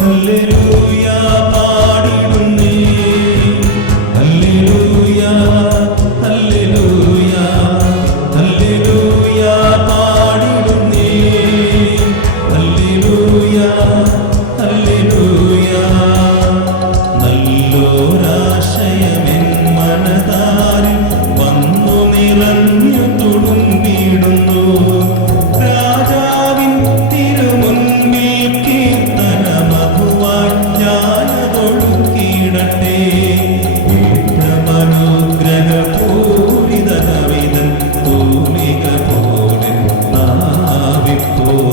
Hallelujah പാടിടുന്നേ, hallelujah hallelujah hallelujah പാടിടുന്നേ, hallelujah hallelujah. നല്ലൊരാശയമെൻ മനതാരിൽ വന്നു നിറഞ്ഞു തുളുമ്പിടുന്നു. രാജാവിൻ തിരുമുൻപിൽ കീർത്തനമധുവായി ഞാനതൊഴുക്കിയിടട്ടെ. ഏற்றമനുഗ്രഹപൂരിതകവിതൻ തൂലിക പോലെ നാവിപ്പോൾ.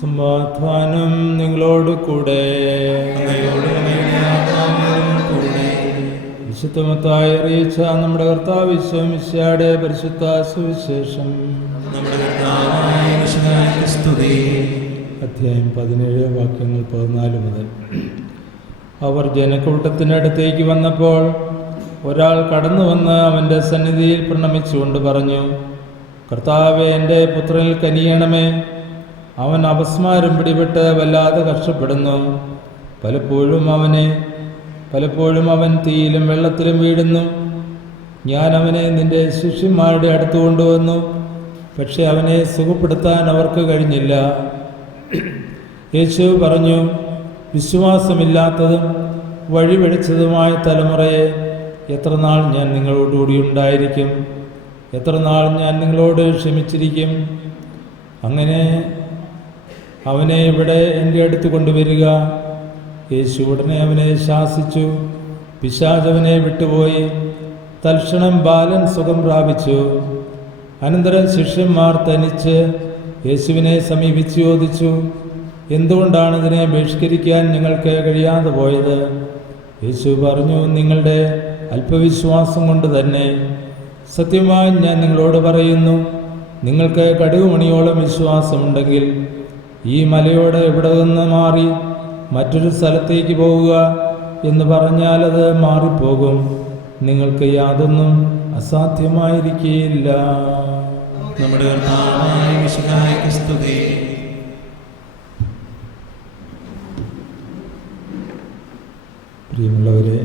സമാധാനം നിങ്ങളോട് കൂടെ. വിശുദ്ധ മത്തായി അറിയിച്ച നമ്മുടെ കർത്താവ് മിശിഹായുടെ പരിശുദ്ധ സുവിശേഷം. അധ്യായം 17 വാക്യങ്ങൾ 14 മുതൽ. അവർ ജനക്കൂട്ടത്തിനടുത്തേക്ക് വന്നപ്പോൾ ഒരാൾ കടന്നു വന്ന് അവൻ്റെ സന്നിധിയിൽ പ്രണമിച്ചുകൊണ്ട് പറഞ്ഞു, കർത്താവേ, എൻ്റെ പുത്രനിൽ കനിയണമേ. അവൻ അപസ്മാരം പിടിപെട്ട് വല്ലാതെ കഷ്ടപ്പെടുന്നു. പലപ്പോഴും അവൻ തീയിലും വെള്ളത്തിലും വീഴുന്നു. ഞാൻ അവനെ നിന്റെ ശിഷ്യന്മാരുടെ അടുത്ത് കൊണ്ടുവന്നു, പക്ഷെ അവനെ സുഖപ്പെടുത്താൻ അവർക്ക് കഴിഞ്ഞില്ല. യേശു പറഞ്ഞു, വിശ്വാസമില്ലാത്തതും വഴിവെളിച്ചതുമായ തലമുറയെ, എത്രനാൾ ഞാൻ നിങ്ങളോടുകൂടി ഉണ്ടായിരിക്കും? എത്രനാൾ ഞാൻ നിങ്ങളോട് ക്ഷമിച്ചിരിക്കും? അങ്ങനെ അവനെ ഇവിടെ എൻ്റെ അടുത്ത് കൊണ്ടുവരിക. യേശു ഉടനെ അവനെ ശാസിച്ചു. പിശാച് അവനെ വിട്ടുപോയി. തൽക്ഷണം ബാലൻ സുഖം പ്രാപിച്ചു. അനന്തരം ശിഷ്യന്മാർ തനിച്ച് യേശുവിനെ സമീപിച്ച് ചോദിച്ചു, എന്തുകൊണ്ടാണ് ഇതിനെ ബഹിഷ്കരിക്കാൻ ഞങ്ങൾക്ക് കഴിയാതെ പോയത്? യേശു പറഞ്ഞു, നിങ്ങളുടെ അല്പവിശ്വാസം കൊണ്ട് തന്നെ. സത്യമായി ഞാൻ നിങ്ങളോട് പറയുന്നു, നിങ്ങൾക്ക് കടുകുമണിയോളം വിശ്വാസമുണ്ടെങ്കിൽ ഈ മലയോട് ഇവിടെ നിന്ന് മാറി മറ്റൊരു സ്ഥലത്തേക്ക് പോവുക എന്ന് പറഞ്ഞാൽ അത് മാറിപ്പോകും. നിങ്ങൾക്ക് യാതൊന്നും അസാധ്യമായിരിക്കില്ല. നമ്മുടെ കർത്താവായ മിശിഹായ്ക്ക് സ്തുതി. പ്രിയമുള്ളവരെ,